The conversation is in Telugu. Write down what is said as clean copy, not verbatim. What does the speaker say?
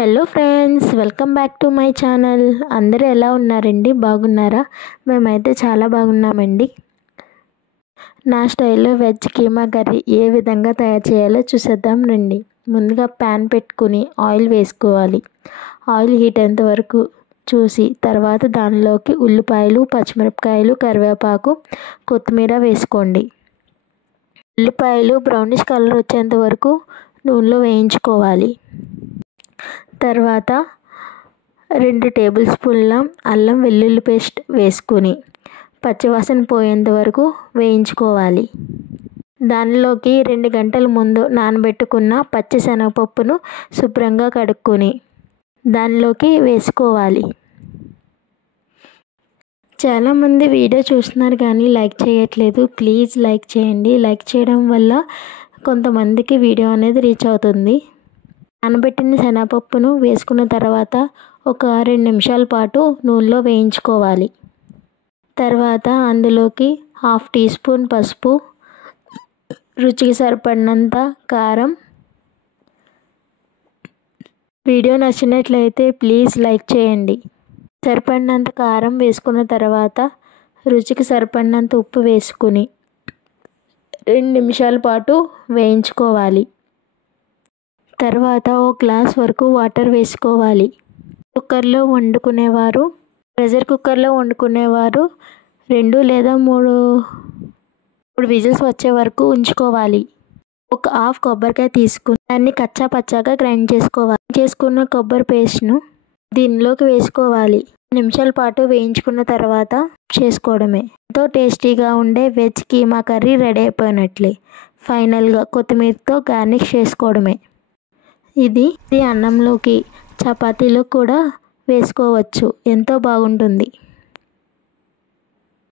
Hello friends, welcome back to my channel. అందరూ ఎలా ఉన్నారండి? బాగున్నారా? మేమైతే చాలా బాగున్నామండి. నా స్టైల్లో వెజ్ కీమా కర్రీ ఏ విధంగా తయారు చేయాలో చూసేద్దాం రండి. ముందుగా ప్యాన్ పెట్టుకుని ఆయిల్ వేసుకోవాలి. ఆయిల్ హీట్ అయ్యేంత వరకు చూసి తర్వాత దానిలోకి ఉల్లిపాయలు, పచ్చిమిరపకాయలు, కరివేపాకు, కొత్తిమీర వేసుకోండి. ఉల్లిపాయలు బ్రౌనిష్ కలర్ వచ్చేంత వరకు నూనెలో వేయించుకోవాలి. తర్వాత 2 టేబుల్ స్పూన్ల అల్లం వెల్లుల్లి పేస్ట్ వేసుకుని పచ్చివాసన పోయేంత వరకు వేయించుకోవాలి. దానిలోకి 2 గంటల ముందు నానబెట్టుకున్న పచ్చిశనగపప్పును శుభ్రంగా కడుక్కొని దానిలోకి వేసుకోవాలి. చాలామంది వీడియో చూస్తున్నారు కానీ లైక్ చేయట్లేదు. ప్లీజ్ లైక్ చేయండి. లైక్ చేయడం వల్ల కొంతమందికి వీడియో అనేది రీచ్ అవుతుంది. నానబెట్టిన శనగపప్పును వేసుకున్న తర్వాత ఒక 2 నిమిషాల పాటు నూనెలో వేయించుకోవాలి. తర్వాత అందులోకి 1/2 టీ స్పూన్ పసుపు, రుచికి సరిపడినంత కారం. వీడియో నచ్చినట్లయితే ప్లీజ్ లైక్ చేయండి. సరిపడినంత కారం వేసుకున్న తర్వాత రుచికి సరిపడినంత ఉప్పు వేసుకుని 2 నిమిషాల పాటు వేయించుకోవాలి. తర్వాత 1 గ్లాస్ వరకు వాటర్ వేసుకోవాలి. ప్రెషర్ కుక్కర్లో వండుకునేవారు 2 లేదా 3 విజిల్స్ వచ్చే వరకు ఉంచుకోవాలి. ఒక హాఫ్ కొబ్బరికాయ తీసుకుని దాన్ని కచ్చా పచ్చాగా గ్రైండ్ చేసుకోవాలి. చేసుకున్న కొబ్బరి పేస్ట్ను దీనిలోకి వేసుకోవాలి. నిమిషాల పాటు వేయించుకున్న తర్వాత చేసుకోవడమే. ఎంతో టేస్టీగా ఉండే వెజ్ కీమా కర్రీ రెడీ అయిపోయినట్లే. ఫైనల్గా కొత్తిమీరతో గార్నిష్ చేసుకోవడమే. ఇది అన్నంలోకి, చపాతీలో కూడా వేసుకోవచ్చు. ఎంతో బాగుంటుంది.